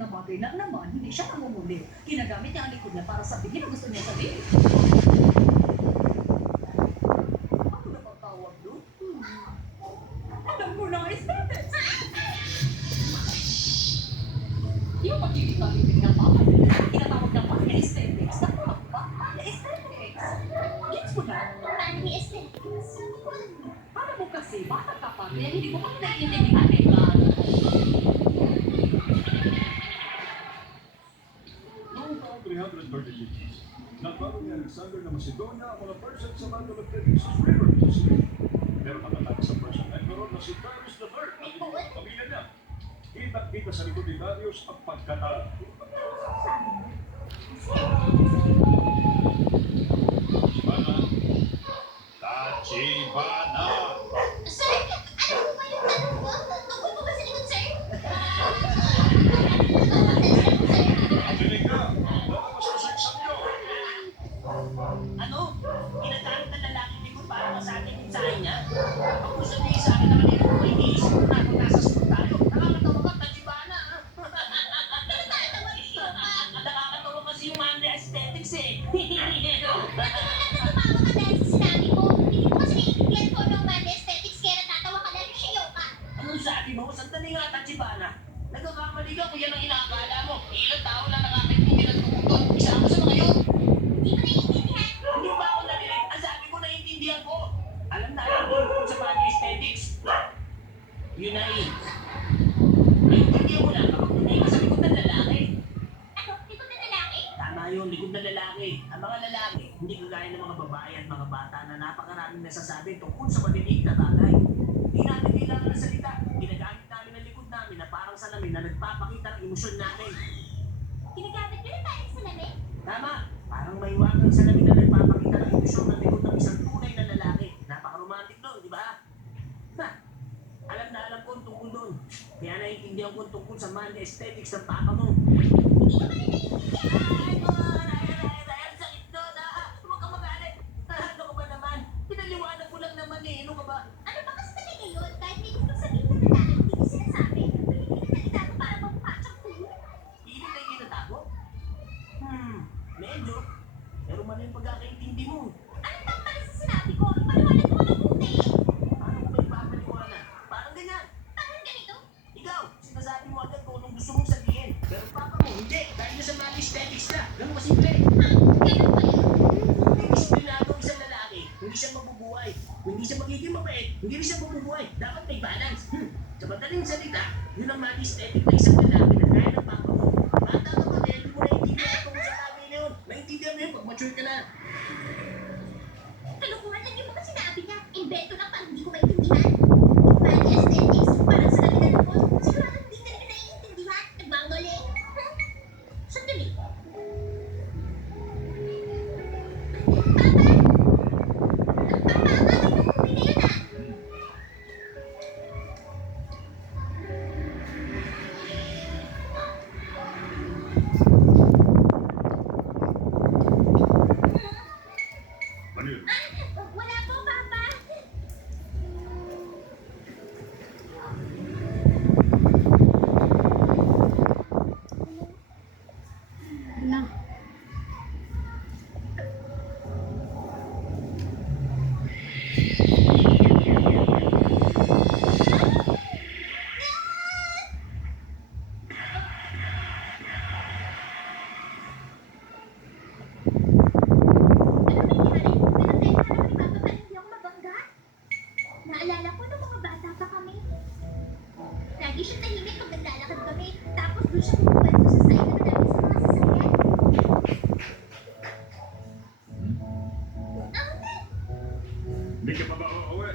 na bagay lang naman, hindi siya namumuli. Ginagamit niya ang likod niya para sabihin ang gusto niya sabihin. Ako na bang tawag doon? Alam mo na, aesthetics! Yung pagkikita-litin ng papa, tinatawag na pang aesthetics. Naku, pang aesthetics. Gets mo na? Paano ni aesthetics? Para mo kasi, bata ka pa, kaya hindi ko pa naiintindihan eh, klaro. Noong taong 336, nagbaro ni Alexander na Macedonia ang mga Persian sa Battle of Pegasus River sa Syria. Pero nakatake sa Persian Emperor na si Darius III at yung mga pamilya niya. Kita-kita sa likod ni Darius ang pagkatalo. Tachibana! Sir, ano po ba yung tanong ko? Tungkol po ba sa likod, sir? Dinig ka! Lalabas ka sa exam nyo! Ano? Ginagamit ng lalaking likod para masatin yung sahin niya? Ang gusto niya sa akin naman nila kung iniisip ko na kung nasa school tayo. Nakakatawa ka, Tachibana. Natatawa niyo pa. Nakakatawa kasi yung mga aesthetics eh. Tumawa ka dahil sa sinabi ko. Hindi ko kasi naiintindihan ko ng bad aesthetics kaya natatawa ka dahil siya ka. Anong sabi mo? Sandali nga, Tachibana. Nagkakamali ka kung yan ang inaakala mo. Ilang tao lang nakakaintindihan ng tungkol. Isa ako sa mga yun. Hindi ko naiintindihan. Hindi ba ako narinig? Ang sabi ko naiintindihan ko. Alam na alam ko sa mga aesthetics. Yun na eh. Naiintindihan mo lang kapag tunay ka sa likod ng lalaki. Ako, likod na lalaki. Tama yun, likod ng lalaki. Ang mga lalaki, hindi kagaya ng mga babae at mga bata na napakaraming nasasabi tungkol sa maliliit na bagay. Hindi natin kailangan ng salita. Ginagamit namin ang likod namin na parang salamin na nagpapakita ng emosyon namin. Ginagamit ko na tayo sa lamin. Tama, parang may wagang salamin na nagpapakita ng emosyon ng likod ng isang tunay na lalaki. Napaka-romantic doon, di ba? Ha, alam na alam ko ang tungkol doon. Kaya naiintindihan ko ang tungkol sa man aesthetics ng papa mo. Hindi ko pa rin naiintindihan. Ay, ang sakit doon, ah! Huwag kang magalit! Ano ka ba naman? Pinaliwanag ko lang naman eh, ano ka ba? Ano ba kasi talaga yun? Kahit may gusto sabihin ng lalaki, hindi ko sinasabi. Pwede ka na itago para mamukha siyang tulo. Hindi tayo ginatago? Medyo. Pero mali yung pagkakaintindi mo. Ano bang mali sa sinabi ko? Paliwanag mo mabuti. Paano ko ba ipapaliwanag? Parang ganyan. Parang ganito. Ikaw, sinasabi mo agad kung anong gusto mong sabihin. Pero papa mo, hindi. Dahil na sa mga aesthetics na. Ganun kasimple. Ganun ba yun? Hindi disiplinado ang isang lalaki. Hindi siya mabubuhay. Hindi siya magiging mabait. Hindi rin siya mabubuhay. Dapat may balance. Sa madaling salita, yun ang mga aesthetic na isang lalaki na kaya ng papa mo. Bata ka pa, kaya hindi mo naiintindihan kung sa sabi na yun. Naiintindihan mo yun pag mature ka na. Kalukuhan lang yung mga sinabi niya. Invento lang parang hindi ko maintindihan. Bad aesthetics, parang sa kanila ko. Sigurado hindi talaga naiintindihan. Nagmanggaling. Sandali. Papa! Papa, akala ko movie na yun ah. Ano yun? Wala po, Papa. Na. Naalala ko nung mga bata pa kami. Lagi siya tahimik pag naglalakad kami. Tapos doon siya pumupunta sa side na namin sa mga sasakyan. Hindi ka pa ba uuwi?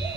Eh,